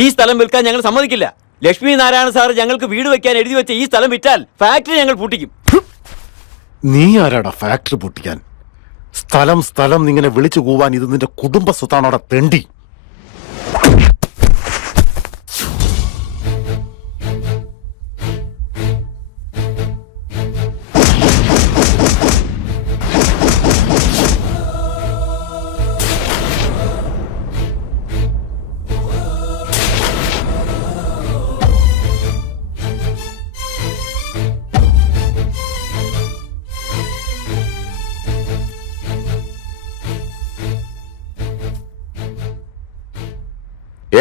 ഈ സ്ഥലം വിൽക്കാൻ ഞങ്ങൾ സമ്മതിക്കില്ല. ലക്ഷ്മി നാരായണ സാർ ഞങ്ങൾക്ക് വീട് വെക്കാൻ എഴുതി വെച്ച ഈ സ്ഥലം വിറ്റാൽ ഫാക്ടറി ഞങ്ങൾ പൂട്ടിക്കും. നീ ആരാടാ ഫാക്ടറി പൂട്ടിക്കാൻ? സ്ഥലം സ്ഥലം ഇങ്ങനെ വിളിച്ചു കൂവാൻ ഇത് നിന്റെ കുടുംബ സ്വത്താണോടെ തെണ്ടി?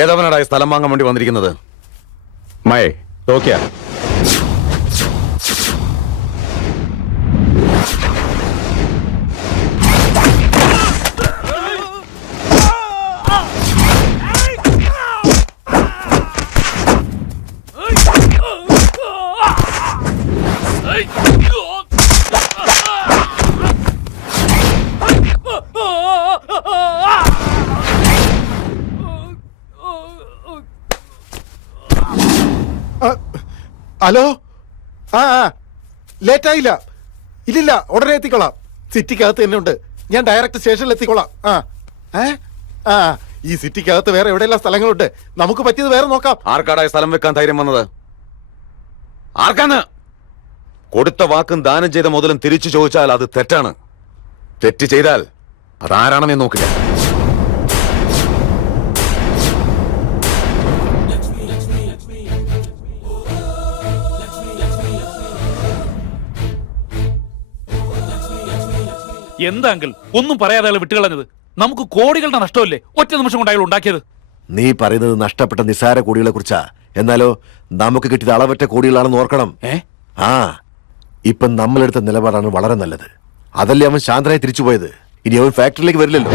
ഏതവനാടാ സ്ഥലം വാങ്ങാൻ വേണ്ടി വന്നിരിക്കുന്നത്? മേ തോക്കിയ ഹലോ, ആ ലേറ്റായില്ല. ഇല്ലില്ല, ഉടനെ എത്തിക്കോളാം. സിറ്റിക്കകത്ത് തന്നെ ഉണ്ട്. ഞാൻ ഡയറക്റ്റ് സ്റ്റേഷനിൽ എത്തിക്കോളാം. ഈ സിറ്റിക്കകത്ത് വേറെ എവിടെയെല്ലാം സ്ഥലങ്ങളുണ്ട്. നമുക്ക് പറ്റിയത് വേറെ നോക്കാം. ആർക്കാടാ സ്ഥലം വെക്കാൻ ധൈര്യം വന്നത്? ആർക്കാണ്? കൊടുത്ത വാക്കും ദാനം ചെയ്ത മുതലും തിരിച്ചു ചോദിച്ചാൽ അത് തെറ്റാണ്. തെറ്റ് ചെയ്താൽ അതാരാണെന്നേ നോക്കില്ല. എന്താ അങ്കിൾ ഒന്നും പറയാതെ അയാൾ വിട്ടുകളഞ്ഞത്? നമുക്ക് കോടികളുടെ നഷ്ടമല്ലേ ഒറ്റ നിമിഷം കൊണ്ട് അയാൾ ഉണ്ടാക്കിയത്? നീ പറയുന്നത് നഷ്ടപ്പെട്ട നിസാര കോടികളെ കുറിച്ചാ. എന്നാലോ നമുക്ക് കിട്ടിയത് അളവറ്റ കോടികളാണെന്ന് ഓർക്കണം. ഇപ്പം നമ്മളെടുത്ത നിലപാടാണ് വളരെ നല്ലത്. അതല്ലേ അവൻ ശാന്തനായി തിരിച്ചുപോയത്. ഇനി അവൻ ഫാക്ടറിയിലേക്ക് വരില്ലല്ലോ.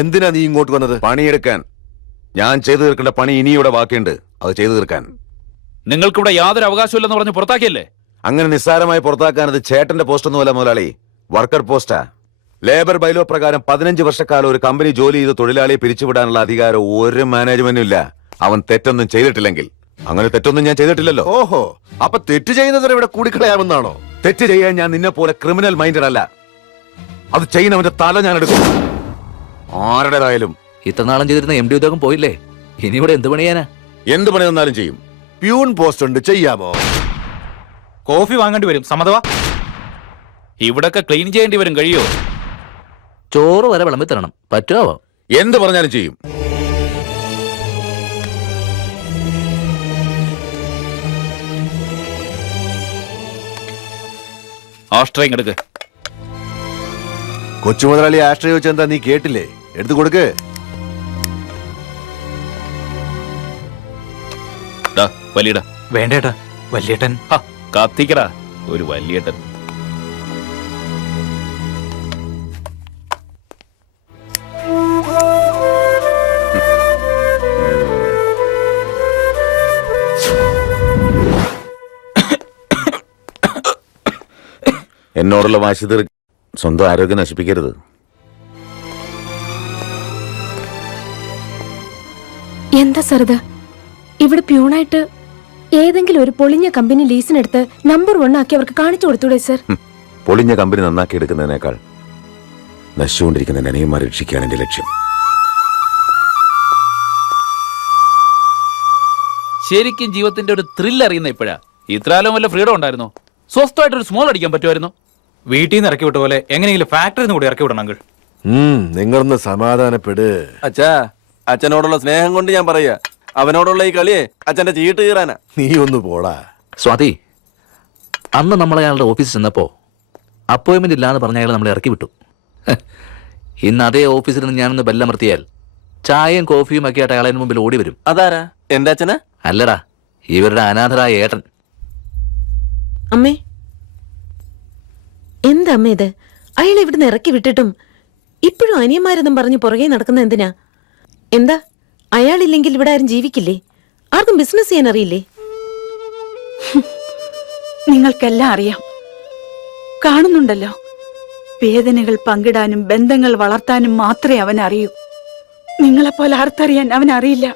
എന്തിനാ നീ ഇങ്ങോട്ട് വന്നത്? പണിയെടുക്കാൻ. ഞാൻ ചെയ്തു തീർക്കേണ്ട പണി ഇനിയുടെ ബാക്കിയുണ്ട്. അത് ചെയ്തു തീർക്കാൻ. നിങ്ങൾക്കിവിടെ യാതൊരു അവകാശമില്ലെന്ന് പറഞ്ഞ് പുറത്താക്കിയല്ലേ? അങ്ങനെ നിസ്സാരമായി പുറത്താക്കാൻ അത് ചേട്ടന്റെ പോസ്റ്റ് ഒന്നുമല്ല മുതലാളി, വർക്കർ പോസ്റ്റാ. ലേബർ ബൈലോ പ്രകാരം 15 വർഷക്കാലം ഒരു കമ്പനി ജോലി ചെയ്ത് തൊഴിലാളിയെ പിരിച്ചുവിടാനുള്ള അധികാരം ഒരു മാനേജ്മെന്റും ഇല്ല. അവൻ തെറ്റൊന്നും ചെയ്തിട്ടില്ലെങ്കിൽ. അങ്ങനെ തെറ്റൊന്നും ഞാൻ ചെയ്തിട്ടില്ലല്ലോ. ഓഹോ, അപ്പൊ തെറ്റ് ചെയ്യുന്നവരെ ഇവിടെ കൂടിക്കളയാമെന്നാണോ? തെറ്റ് ചെയ്യാൻ ഞാൻ നിന്നെ പോലെ ക്രിമിനൽ മൈൻഡഡ് അല്ല. അത് ചെയ്യുന്നവന്റെ തല ഞാൻ എടുക്കും, ആരുടേതായാലും. ഇത്ര നാളും ചെയ്തിരുന്ന MD ഉദ്യോഗം പോയില്ലേ? ഇനി ഇവിടെ എന്ത് പണിയാനാ? എന്ത് പണി തന്നാലും ചെയ്യും. പ്യൂൺ പോസ്റ്റ് ഉണ്ട്, ചെയ്യാമോ? കോഫി വാങ്ങേണ്ടി വരും. സമ്മതവാ? ഇവിടൊക്കെ ക്ലീൻ ചെയ്യേണ്ടി വരും. കഴിയോ? ചോറ് വരെ വിളമ്പി തരണം. പറ്റുമോ? എന്ത് പറഞ്ഞാലും ചെയ്യും. ആശ്രയം എടുക്ക്. കൊച്ചു മുതലാളി ആശ്രയ വെച്ച് എന്താ നീ കേട്ടില്ലേ? എടുത്തു കൊടുക്ക്. വലിയടാ. വേണ്ടേട്ടാ, വല്യേട്ടൻ. കത്തിക്കടാ ഒരു വലിയേട്ടൻ. എന്നോടുള്ള വാശി തീർ സ്വന്തം ആരോഗ്യം നശിപ്പിക്കരുത്. എന്താ സർ, ഇവിടെ പ്യൂണായിട്ട് ഏതെങ്കിലും ഒരു പൊളിഞ്ഞ കമ്പനി ലീസിനെടുത്ത് നമ്പർ 1 ആക്കി അവർക്ക് കാണിച്ചു കൊടുത്തൂടെ സർ? പൊളിഞ്ഞ കമ്പനി നന്നാക്കി എടുക്കുന്നതിനേക്കാൾ നശിച്ചുകൊണ്ടിരിക്കുന്ന അനിയന്മാരെ രക്ഷിക്കുകയാണ് എന്റെ ലക്ഷ്യം. ശരിക്കും ജീവിതത്തിന്റെ ഒരു ത്രില്ല് അറിയുന്ന ഇപ്പോഴാ. ഇത്രകാലം വല്ല ഫ്രീഡം ഉണ്ടായിരുന്നോ? സ്വസ്ഥമായിട്ടൊരു സ്മോൾ അടിക്കാൻ പറ്റുമായിരുന്നു. വീട്ടിൽ നിന്ന് ഇറക്കി വിട്ട പോലെ എങ്ങനെയെങ്കിലും ഫാക്ടറിന്ന് കൂടി ഇറക്കി വിടണം അങ്കിൾ. നിങ്ങളൊന്ന് സമാധാനപ്പെട്. അച്ഛാ, അച്ഛനോടുള്ള സ്നേഹം കൊണ്ട് ഞാൻ പറയാ, അവനോടുള്ള ഈ കളിയെ അച്ഛന്റെ ചീട്ട് കീറാനാ. നീ ഒന്ന് പോടാ. സ്വാതി, അന്ന് നമ്മൾ അയാളുടെ ഓഫീസിൽ ചെന്നപ്പോ അപ്പോയിന്റ്മെന്റ് ഇല്ലാന്ന് പറഞ്ഞ അയാൾ നമ്മളെ ഇറക്കി വിട്ടു. ഇന്ന് അതേ ഓഫീസിൽ നിന്ന് ഞാനൊന്ന് ബെല്ലമർത്തിയാൽ ചായയും കോഫിയും ഒക്കെ ആയിട്ട് അയാളതിന് മുമ്പിൽ ഓടി വരും. അതാരാ? എന്റെ അച്ഛനാ? അല്ലടാ, ഇവരുടെ അനാഥരായ ഏട്ടൻ. അമ്മേ, എന്താ അമ്മ ഇത്? അയാളെ ഇവിടുന്ന് ഇറക്കി വിട്ടിട്ടും ഇപ്പോഴും അനിയന്മാരെന്നും പറഞ്ഞ് പുറകെ നടക്കുന്ന എന്തിനാ? എന്താ അയാളില്ലെങ്കിൽ ഇവിടെ ആരും ജീവിക്കില്ലേ? ആർക്കും ബിസിനസ് ചെയ്യാൻ അറിയില്ലേ? നിങ്ങൾക്കെല്ലാം അറിയാം, കാണുന്നുണ്ടല്ലോ. വേദനകൾ പങ്കിടാനും ബന്ധങ്ങൾ വളർത്താനും മാത്രമേ അവൻ അറിയൂ. നിങ്ങളെപ്പോലെ ആർത്തറിയാൻ അവൻ അറിയില്ല.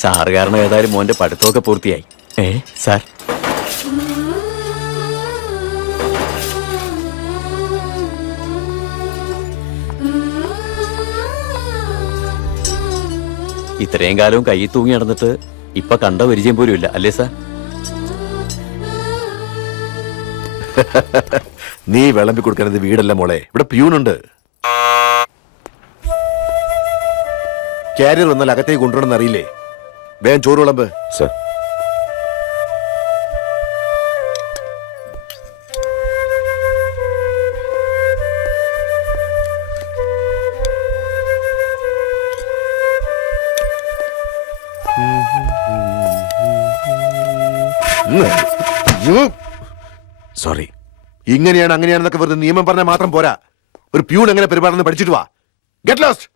സാറ് കാരണം ഏതായാലും മോന്റെ പഠിത്തമൊക്കെ പൂർത്തിയായി. സാർ ഇത്രയും കാലവും കൈ തൂങ്ങി നടന്നിട്ട് ഇപ്പൊ കണ്ട പരിചയം പോലും ഇല്ല അല്ലേ സാർ? നീ വിളമ്പി കൊടുക്കുന്നത് വീടല്ല മോളെ, ഇവിടെ പ്യൂണുണ്ട്. കാരിയർ വന്നാൽ അകത്തേക്ക് കൊണ്ടുവരണം അറിയില്ലേ? വേഗം ചോറ് വിളമ്പ്. Sir, sorry. ഇങ്ങനെയാണ് അങ്ങനെയാണെന്നൊക്കെ വെറുതെ നിയമം പറഞ്ഞാൽ മാത്രം പോരാ. ഒരു പ്യൂൺ എങ്ങനെ പെരുമാറുന്നത് പഠിച്ചിട്ട് വാ. Get lost.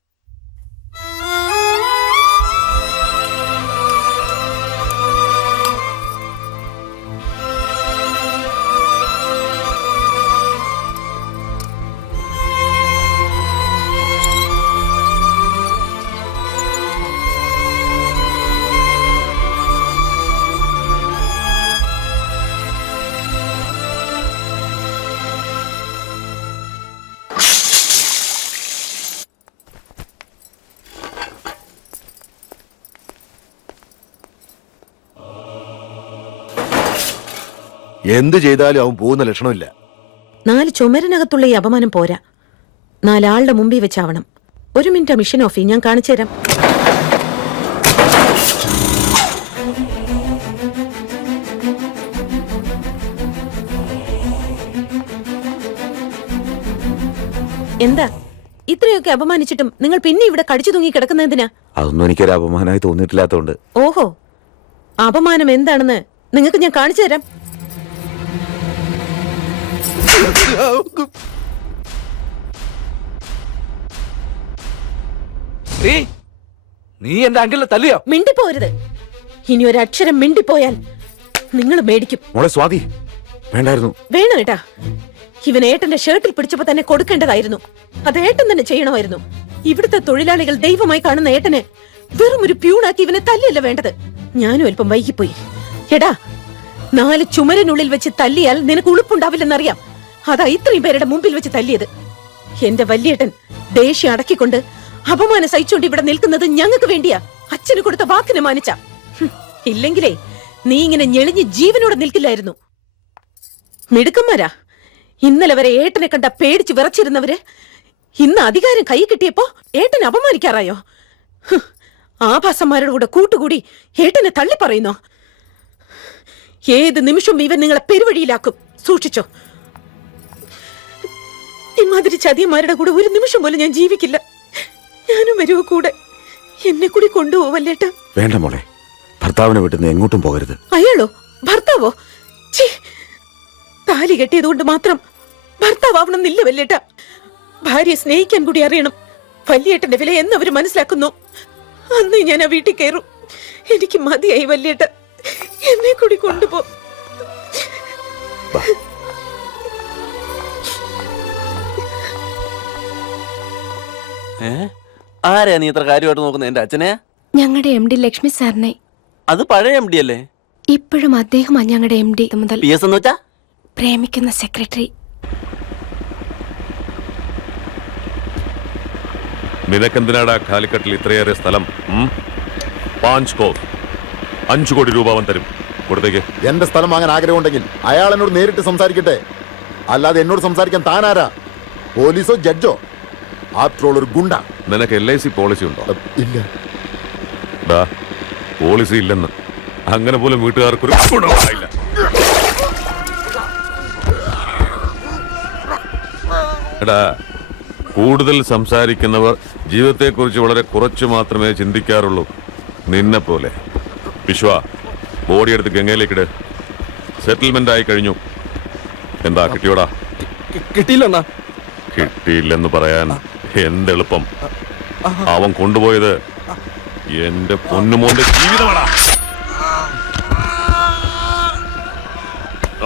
എന്ത് ചെയ്താലും അവൻ പോകുന്ന ലക്ഷണമില്ല. 4 ചുമരിനകത്തുള്ള ഈ അപമാനം പോരാ, 4 ആളുടെ മുമ്പിൽ വെച്ചാവണം. 1 മിനിറ്റ് മിഷൻ ഓഫ് ചെയ്യും, ഞാൻ കാണിച്ചു തരാം. എന്താ ഇത്രയൊക്കെ അപമാനിച്ചിട്ടും നിങ്ങൾ പിന്നെ ഇവിടെ കടിച്ചു തൂങ്ങി കിടക്കുന്ന എന്തിനാ? അതൊന്നും എനിക്കൊരു അപമാനമായി തോന്നിയിട്ടില്ലാത്തതുകൊണ്ട്. ഓഹോ, അപമാനം എന്താണെന്ന് നിങ്ങൾക്ക് ഞാൻ കാണിച്ചു തരാം. നീ എന്റെ അങ്കിളിനെ തല്ലിയോ? മിണ്ടിപ്പോരുത്. ഇനി ഒരു അക്ഷരം മിണ്ടിപ്പോയാൽ നിങ്ങൾ മേടിക്കും. മോളെ സ്വാതി, വേണ്ടായിരുന്നു. വേണോ ഏട്ടാ? ഇവൻ ഏട്ടന്റെ ഷർട്ടിൽ പിടിച്ചപ്പോ തന്നെ കൊടുക്കേണ്ടതായിരുന്നു. അത് ഏട്ടൻ തന്നെ ചെയ്യണമായിരുന്നു. ഇവിടുത്തെ തൊഴിലാളികൾ ദൈവമായി കാണുന്ന ഏട്ടനെ വെറും ഒരു പ്യൂണാക്കി ഇവനെ തല്ലിയല്ല വേണ്ടത്. ഞാനും അല്പം വൈകിപ്പോയി. എടാ, 4 ചുമരിനുള്ളിൽ വെച്ച് തല്ലിയാൽ നിനക്ക് ഉളുപ്പുണ്ടാവില്ലെന്നറിയാം. അതാ ഇത്രയും പേരുടെ മുമ്പിൽ വെച്ച് തല്ലിയത്. എന്റെ വല്യേട്ടൻ ദേഷ്യം അടക്കിക്കൊണ്ട് അപമാനം സഹിച്ചുകൊണ്ട് ഇവിടെ നിൽക്കുന്നത് ഞങ്ങൾക്ക് വേണ്ടിയാ. അച്ഛന് കൊടുത്ത വാക്കിനെ മാനിച്ച. ഇല്ലെങ്കിലേ നീ ഇങ്ങനെ ഞെളിഞ്ഞ് ജീവനോടെ നിൽക്കില്ലായിരുന്നു. മിടുക്കന്മാരാ. ഇന്നലെ വരെ ഏട്ടനെ കണ്ട പേടിച്ച് വിറച്ചിരുന്നവര് ഇന്ന് അധികാരം കൈ കിട്ടിയപ്പോ ഏട്ടനെ അപമാനിക്കാറായോ? ആഭാസന്മാരുടെ കൂടെ കൂട്ടുകൂടി ഏട്ടനെ തള്ളി പറയുന്നോ? ഏത് നിമിഷവും ഇവൻ നിങ്ങളെ പെരുവഴിയിലാക്കും, സൂക്ഷിച്ചോ. ഇമാതിരി ചതിയന്മാരുടെ കൂടെ ഒരു നിമിഷം പോലും ഞാൻ ജീവിക്കില്ല. ഞാനും വരുവോ കൂടെ? എന്നെ കൂടി കൊണ്ടുപോവല്ലേട്ടാ? വേണ്ട മോളെ, ഭർത്താവിനെ വിട്ടുന്ന എങ്ങോട്ടും പോകരുത്. അയാളോ? ഭർത്താവോ? താലി കെട്ടിയതുകൊണ്ട് മാത്രം ഭർത്താവണമെന്നില്ല വല്യേട്ടാ. ഭാര്യയെ സ്നേഹിക്കാൻ കൂടി അറിയണം. വല്യേട്ടന്റെ വില എന്നവര് മനസ്സിലാക്കുന്നു. അന്ന് ഞാൻ ആ വീട്ടിൽ കയറും. എനിക്ക് മതിയായി വല്യേട്ട, എന്നെ കൂടി കൊണ്ടുപോ. ആരെയാ നീ ഇത്ര കാര്യമായിട്ട് നോക്കുന്നത്? എന്റെ അച്ഛനെ? ഞങ്ങളുടെ MD ലക്ഷ്മി സാറിനെ. അത് പഴയ MD അല്ലേ? ഇപ്പോഴും അദ്ദേഹമാണ് ഞങ്ങളുടെ MD മുതൽ PS എന്ന് വെച്ചാ പ്രേമിക്കുന്ന സെക്രട്ടറി. നിനക്കെന്തിനാടാ കാലിക്കട്ടിൽ ഇത്രയേറെ സ്ഥലം? 5 കോടി രൂപ അവൻ തരും, കൊടുത്തേക്ക്. എന്റെ സ്ഥലം വാങ്ങാൻ ആഗ്രഹമുണ്ടെങ്കിൽ അയാൾ എന്നോട് നേരിട്ട് സംസാരിക്കട്ടെ. അല്ലാതെ എന്നോട് സംസാരിക്കാൻ താനാരാ? പോലീസോ ജഡ്ജോ? ആഫ്റ്റർ ഓൾ ഒരു ഗുണ്ട. നിനക്ക് LIC പോളിസി ഉണ്ടോ? ഇല്ല. പോളിസി ഇല്ലെന്ന് അങ്ങനെ പോലും വീട്ടുകാർക്കൊരു ഗുണമായില്ല. എടാ, കൂടുതൽ സംസാരിക്കുന്നവർ ജീവിതത്തെക്കുറിച്ച് വളരെ കുറച്ച് മാത്രമേ ചിന്തിക്കാറുള്ളൂ. നിന്നെ പോലെ. വിശ്വ, ബോഡി എടുത്ത് ഗംഗയിലേക്കിട്. സെറ്റിൽമെന്റ് ആയി കഴിഞ്ഞു. എന്താ കിട്ടിയോടാ? കിട്ടിയില്ല. കിട്ടിയില്ലെന്ന് പറയാൻ എന്തെളുപ്പം. അവൻ കൊണ്ടുപോയത് എന്റെ പൊന്നുമോന്റെ ജീവിതമാടാ.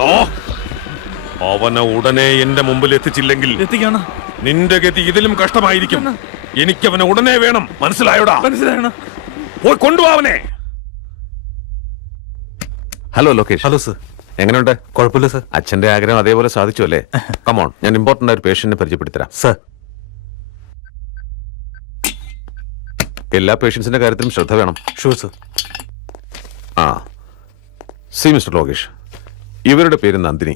ഓ, അവനെ ഉടനെ എന്റെ മുമ്പിൽ എത്തിച്ചില്ലെങ്കിൽ നിന്റെ ഗതി ഇതിലും കഷ്ടമായിരിക്കും. എനിക്കവനെ ഉടനെ വേണം. മനസ്സിലായോടാ? പോയി കൊണ്ടുപോവനെ. ഹലോ ലോകേഷ്. Hello sir. എങ്ങനെയുണ്ട്? കുഴപ്പമില്ല സർ. അച്ഛന്റെ ആഗ്രഹം അതേപോലെ സാധിച്ചു അല്ലേ? കമോൺ, ഞാൻ ഇമ്പോർട്ടന്റ് ആയ ഒരു പേഷ്യന്റിനെ പരിചയപ്പെടുത്തരാം. സർ. എല്ലാ പേഷ്യൻസിന്റെ കാര്യത്തിലും ശ്രദ്ധ വേണം. Sure sir. ആ, സി മിസ്റ്റർ ലോകേഷ്, ഇവരുടെ പേര് നന്ദിനി.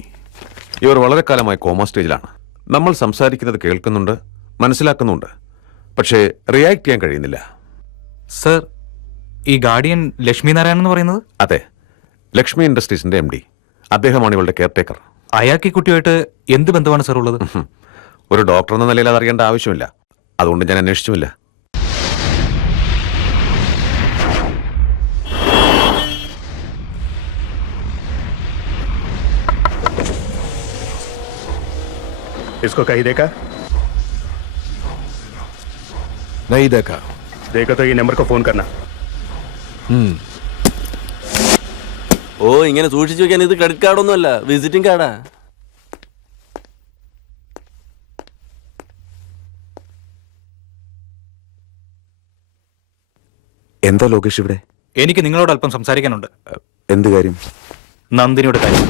ഇവർ വളരെ കാലമായി കോമ സ്റ്റേജിലാണ്. നമ്മൾ സംസാരിക്കുന്നത് കേൾക്കുന്നുണ്ട്, മനസ്സിലാക്കുന്നുണ്ട്, പക്ഷേ റിയാക്ട് ചെയ്യാൻ കഴിയുന്നില്ല. സർ, ഈ ഗാർഡിയൻ ലക്ഷ്മി നാരായണൻ എന്ന് പറയുന്നത്? അതെ, ലക്ഷ്മി ഇൻഡസ്ട്രീസിന്റെ MD. അദ്ദേഹമാണ് ഇവളുടെ കെയർ ടേക്കർ. അയാൾക്ക് ഈ കുട്ടിയായിട്ട് എന്ത് ബന്ധമാണ് സർ ഉള്ളത്? ഒരു ഡോക്ടർ എന്ന നിലയിൽ അതറിയേണ്ട ആവശ്യമില്ല. അതുകൊണ്ട് ഞാൻ അന്വേഷിച്ചുമില്ല. इसको कहीं देखा? नहीं देखा. देखो तो ये नंबर को फोन करना. ഓ, ഇങ്ങനെ സൂക്ഷിച്ചു വെക്കാൻ ഇത് ക്രെഡിറ്റ് കാർഡൊന്നും അല്ല, വിസിറ്റിംഗ് കാർഡാ. എന്താ ലോകേഷ് ഇവിടെ? എനിക്ക് നിങ്ങളോട് അല്പം സംസാരിക്കാനുണ്ട്. എന്ത് കാര്യം? നന്ദിനിയുടെ കാര്യം.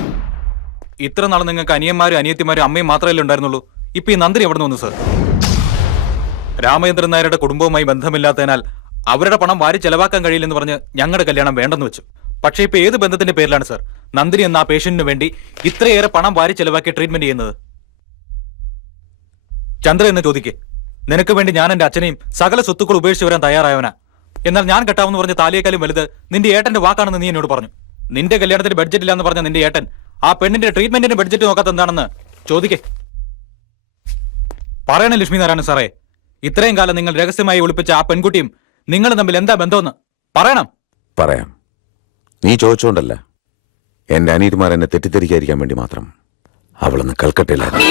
ഇത്ര നാൾ നിങ്ങൾക്ക് അനിയന്മാരും അനിയത്തിമാരും അമ്മയും മാത്രമല്ലേ ഉണ്ടായിരുന്നുള്ളൂ. ഇപ്പൊ ഈ നന്ദിനി എവിടെ നിന്ന് വന്നു സർ? രാമചന്ദ്രൻ നായരുടെ കുടുംബവുമായി ബന്ധമില്ലാത്തതിനാൽ അവരുടെ പണം വാരി ചെലവാക്കാൻ കഴിയില്ലെന്ന് പറഞ്ഞ് ഞങ്ങളുടെ കല്യാണം വേണ്ടെന്ന് വെച്ചു. പക്ഷേ ഇപ്പൊ ഏത് ബന്ധത്തിന്റെ പേരിലാണ് സർ നന്ദിനി എന്ന ആ പേഷ്യന്റിന് വേണ്ടി ഇത്രയേറെ പണം വാരി ചെലവാക്കി ട്രീറ്റ്മെന്റ് ചെയ്യുന്നത്? ചന്ദ്ര എന്ന് ചോദിക്കേ, നിനക്ക് വേണ്ടി ഞാൻ എന്റെ അച്ഛനെയും സകല സ്വത്തുക്കൾ ഉപേക്ഷിച്ച് വരാൻ തയ്യാറായവനാ. എന്നാൽ ഞാൻ കെട്ടാമെന്ന് പറഞ്ഞ താലിയേക്കാളും വലുത് നിന്റെ ഏട്ടന്റെ വാക്കാണെന്ന് നീ എന്നോട് പറഞ്ഞു. നിന്റെ കല്യാണത്തിന് ബഡ്ജറ്റ് ഇല്ലാന്ന് പറഞ്ഞ നിന്റെ ഏട്ടൻ ആ പെണ്ണിന്റെ ട്രീറ്റ്മെന്റിന് ബഡ്ജറ്റ് നോക്കാത്ത എന്താണെന്ന് ചോദിക്കേ. പറയണേ ലക്ഷ്മി നാരായണൻ സാറേ, ഇത്രയും കാലം നിങ്ങൾ രഹസ്യമായി ഒളിപ്പിച്ച ആ പെൺകുട്ടിയും നിങ്ങളും തമ്മിൽ എന്താ ബന്ധമെന്ന് പറയണം. പറയാം. നീ ചോദിച്ചോണ്ടല്ല, എന്റെ അനിയത്തിമാർ എന്നെ തെറ്റിദ്ധരിക്കാതിരിക്കാൻ വേണ്ടി മാത്രം. അവളൊന്ന് കൽക്കട്ടയിലായിരുന്നു.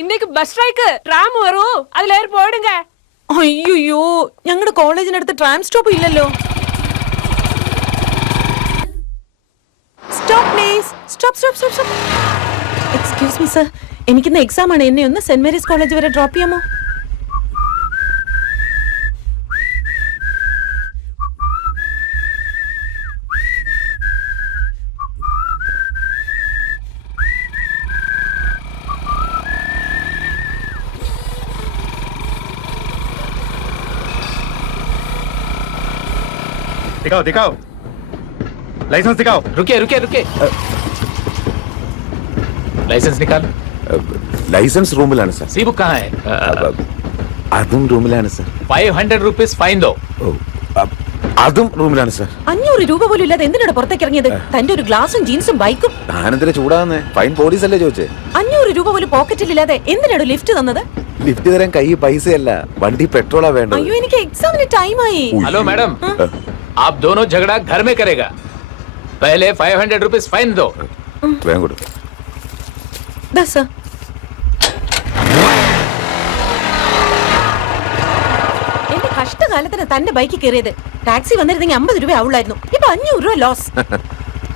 இன்னைக்கு பஸ் ஸ்ட்ரைக் ட்ராம் வரும் அதுல ஏறி போயிடுங்க. അയ്യോ, ഞങ്ങളുടെ കോളേജിനടുത്ത് ട്രാം സ്റ്റോപ്പ് ഇല്ലല്ലോ. Stop please. Stop. Excuse me sir, എനിക്കിന്ന് എക്സാം ആണ്. എന്നെ ഒന്ന് സെന്റ് മേരീസ് കോളേജ് വരെ ഡ്രോപ്പ് ചെയ്യാമോ? दिखाओ. लाइसेंस दिखाओ. रुके. लाइसेंस निकाल. ലൈസൻസ് റൂമിലാണ് സർ. सी बुक कहाँ है? അതും റൂമിലാണ് സർ. 500 रुपीस फाइन दो. അതും റൂമിലാണ് സർ. 500 രൂപ പോലും ഇല്ലാതെ എന്തിനാണ് പുറത്തേക്ക് ഇറങ്ങിയത്? തന്റെ ഒരു ഗ്ലാസും ജീൻസും ബൈക്കും. താനെന്തിനാ ചൂടാവുന്നേ? ഫൈൻ പോലീസല്ലേ ചോദിച്ചേ? 500 രൂപ പോലും പോക്കറ്റിലില്ലാതെ എന്തിനാണ് ലിഫ്റ്റ് തന്നത്? ലിഫ്റ്റ് തരാൻ കൈ പൈസയല്ല, വണ്ടി പെട്രോളാ വേണ്ടത്. അയ്യോ, എനിക്ക് എക്സാമിന് ടൈമായി. हेलो मैडम, आप दोनों झगड़ा घर में करेगा. पहले 500 रुपीस फाइन दो. വേഗം കൊടു. ദാ സർ. എന്റെ കഷ്ടകാലത്തിന് തന്റെ ബൈക്കിൽ കയറിയത്. ടാക്സി വന്നിരുന്നെങ്കിൽ 50 രൂപ ആവുള്ളായിരുന്നു. ഇപ്പൊ 500 രൂപ ലോസ്.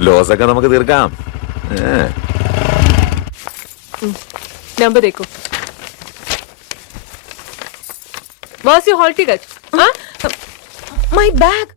ലോസൊക്കെ നമുക്ക് തീർക്കാം. नंबर देखो. Boss U Haul ticket. My bag.